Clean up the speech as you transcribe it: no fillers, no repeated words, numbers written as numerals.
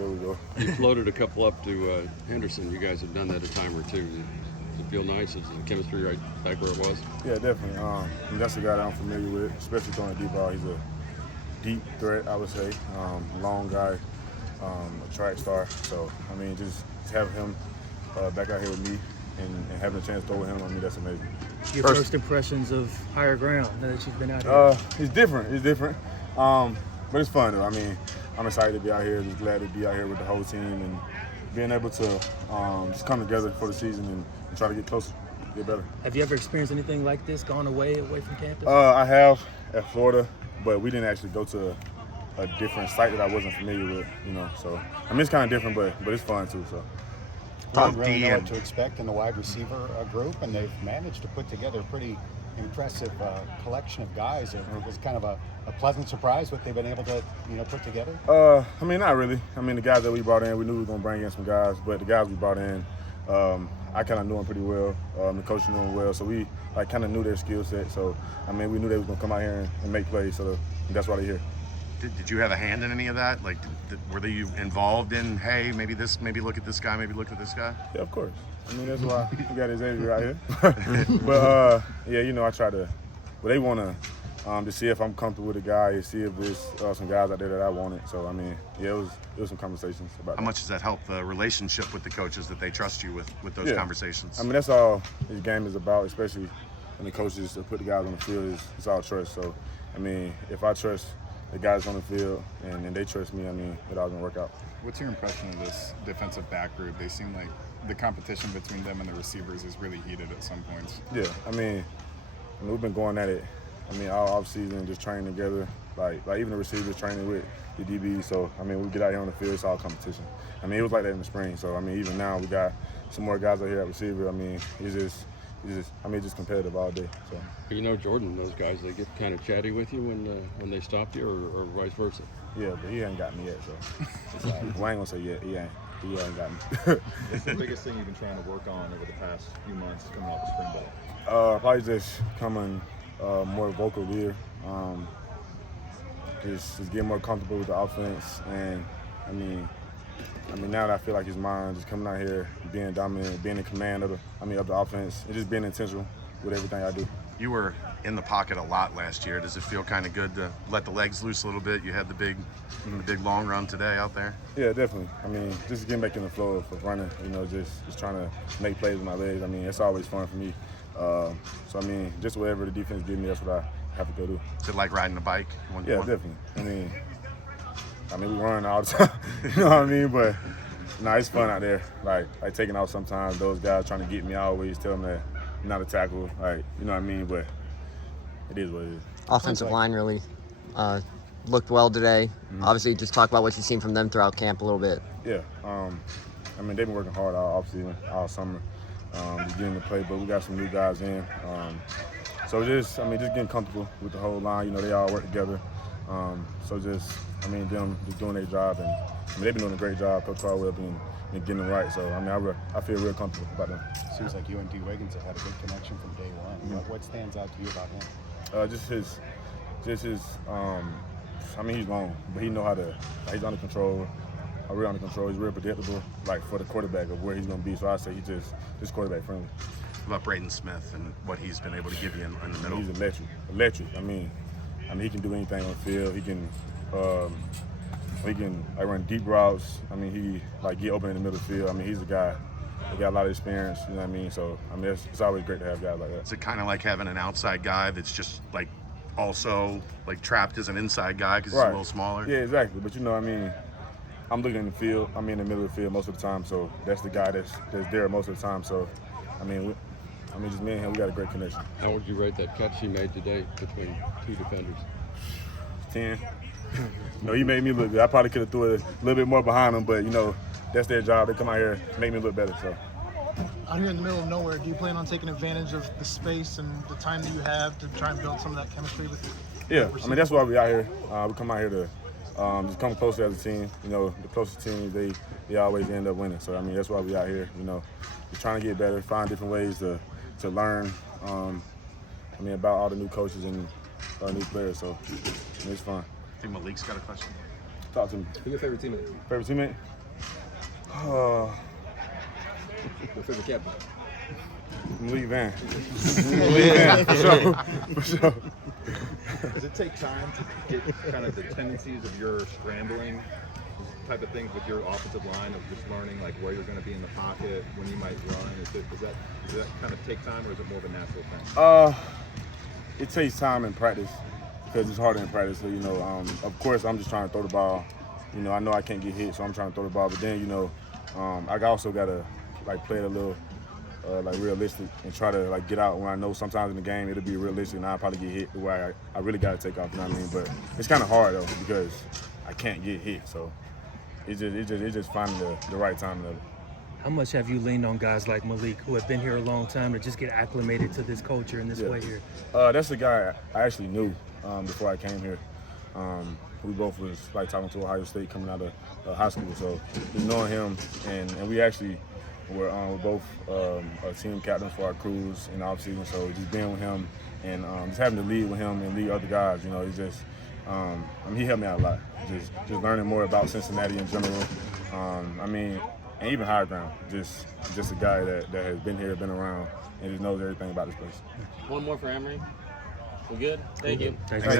there we go. You floated a couple up to Henderson. You guys have done that a time or two. Does it feel nice? Is the chemistry right back where it was? Yeah, definitely. That's a guy that I'm familiar with, especially throwing a deep ball. He's a deep threat, I would say. Long guy, a track star. So, I mean, just have him back out here with me and having a chance to throw with him, I mean, that's amazing. Your first impressions of higher ground now that you've been out here? It's different. It's different. But it's fun, though. I mean, I'm excited to be out here. Just glad to be out here with the whole team and being able to just come together for the season and try to get closer, get better. Have you ever experienced anything like this, gone away from campus? I have at Florida, but we didn't actually go to a different site that I wasn't familiar with, you know. So, I mean, it's kind of different, but it's fun, too, so. Don't really know what to expect in the wide receiver group, and they've managed to put together a pretty impressive collection of guys. It was kind of a pleasant surprise what they've been able to, put together. I mean, not really. I mean, the guys that we brought in, we knew we were going to bring in some guys, but the guys we brought in, I kind of knew them pretty well. The coach knew them well, so we kind of knew their skill set. So, I mean, we knew they was going to come out here and make plays, so that's why they're here. Did you have a hand in any of that? Like, were they involved in, hey, maybe look at this guy, maybe look at this guy? Yeah, of course. I mean, that's why we got Xavier out here. But, yeah, I try to – but they want to see if I'm comfortable with the guy and see if there's some guys out there that I wanted. So, I mean, yeah, it was some conversations about that. How much does that help the relationship with the coaches that they trust you with those conversations? I mean, that's all this game is about, especially when the coaches put the guys on the field. It's all trust. So, I mean, if I trust – the guys on the field, and they trust me, I mean, it all gonna work out. What's your impression of this defensive back group? They seem like the competition between them and the receivers is really heated at some points. Yeah, I mean we've been going at it. I mean, all off season, just training together. Like even the receivers training with the DBs. So, I mean, we get out here on the field, it's all competition. I mean, it was like that in the spring. So, I mean, even now we got some more guys out here at receiver. I mean, it's just competitive all day. So. Jordan, those guys, they get kind of chatty with you when they stop you, or vice versa. Yeah, but he ain't got me yet, so it's all right. Well, I ain't gonna say yet. He ain't got me. What's the biggest thing you've been trying to work on over the past few months coming off the spring ball? Probably just becoming more vocal leader. Just getting more comfortable with the offense, and I mean now that I feel like it's mine, just coming out here, being dominant, being in command of the offense, and just being intentional with everything I do. You were in the pocket a lot last year. Does it feel kind of good to let the legs loose a little bit? You had the big long run today out there. Yeah, definitely. I mean, just getting back in the flow of running, just trying to make plays with my legs. I mean, it's always fun for me. So, I mean, just whatever the defense gives me, that's what I have to go do. Is it like riding a bike? Yeah, definitely. I mean, we run all the time, you know what I mean? But, it's fun out there. Like taking off sometimes, those guys trying to get me, I always tell them that I'm not a tackle, you know what I mean? But it is what it is. Offensive line really looked well today. Obviously, just talk about what you've seen from them throughout camp a little bit. Yeah. I mean, they've been working hard all offseason, all summer, just getting to play, but we got some new guys in. So just getting comfortable with the whole line. They all work together. So them just doing their job, and they've been doing a great job, Coach Caldwell, and getting them right. So I feel real comfortable about them. Seems like you and D. Wiggins have had a good connection from day one. What stands out to you about him? He's long, but he know how to. He's under control. Real under control. He's real predictable, for the quarterback of where he's going to be. So I say he's just quarterback friendly. What about Braden Smith and what he's been able to give you in the middle? He's electric. I mean, he can do anything on the field. He can run deep routes. I mean, he get open in the middle of the field. I mean, he's a guy. He got a lot of experience. You know what I mean? So it's always great to have guys like that. Is it kind of like having an outside guy that's just also trapped as an inside guy because he's a little smaller? Yeah, exactly. But I'm looking in the field. I'm in the middle of the field most of the time. So that's the guy that's there most of the time. So just me and him, we got a great connection. How would you rate that catch he made today between two defenders? 10. He made me look good. I probably could have threw it a little bit more behind him, but that's their job. They come out here, make me look better. So. Out here in the middle of nowhere, do you plan on taking advantage of the space and the time that you have to try and build some of that chemistry with you? Yeah, that's why we out here. We come out here to just come closer as a team. The closest teams, they always end up winning. So that's why we out here. We're trying to get better, find different ways to learn. About all the new coaches and new players. So it's fun. I think Malik's got a question. Talk to me. Who's your favorite teammate? Favorite teammate? Your favorite captain? Malik Van. Malik Van, for sure. For sure. Does it take time to get kind of the tendencies of your scrambling type of things with your offensive line, of just learning like where you're going to be in the pocket, when you might run? Does that kind of take time, or is it more of a natural thing? It takes time in practice because it's harder in practice. So, you know, of course, I'm just trying to throw the ball. You know, I know I can't get hit, so I'm trying to throw the ball. But then, you know, I also got to, like, play it a little, like, realistic and try to, like, get out when I know sometimes in the game it'll be realistic and I'll probably get hit the way I really got to take off, you know what I mean? But it's kind of hard, though, because I can't get hit. So it's just finding the right time. How much have you leaned on guys like Malik, who have been here a long time, to just get acclimated to this culture and this way here? That's the guy I actually knew before I came here. We both was like talking to Ohio State coming out of high school, so just knowing him, and we actually were both a team captain for our crews in the offseason. So just being with him and just having to lead with him and lead other guys, you know, he's just he helped me out a lot. Just learning more about Cincinnati in general. And even higher ground, just a guy that has been here, been around, and just knows everything about this place. One more for Emory. We good? Thank you. Thank you.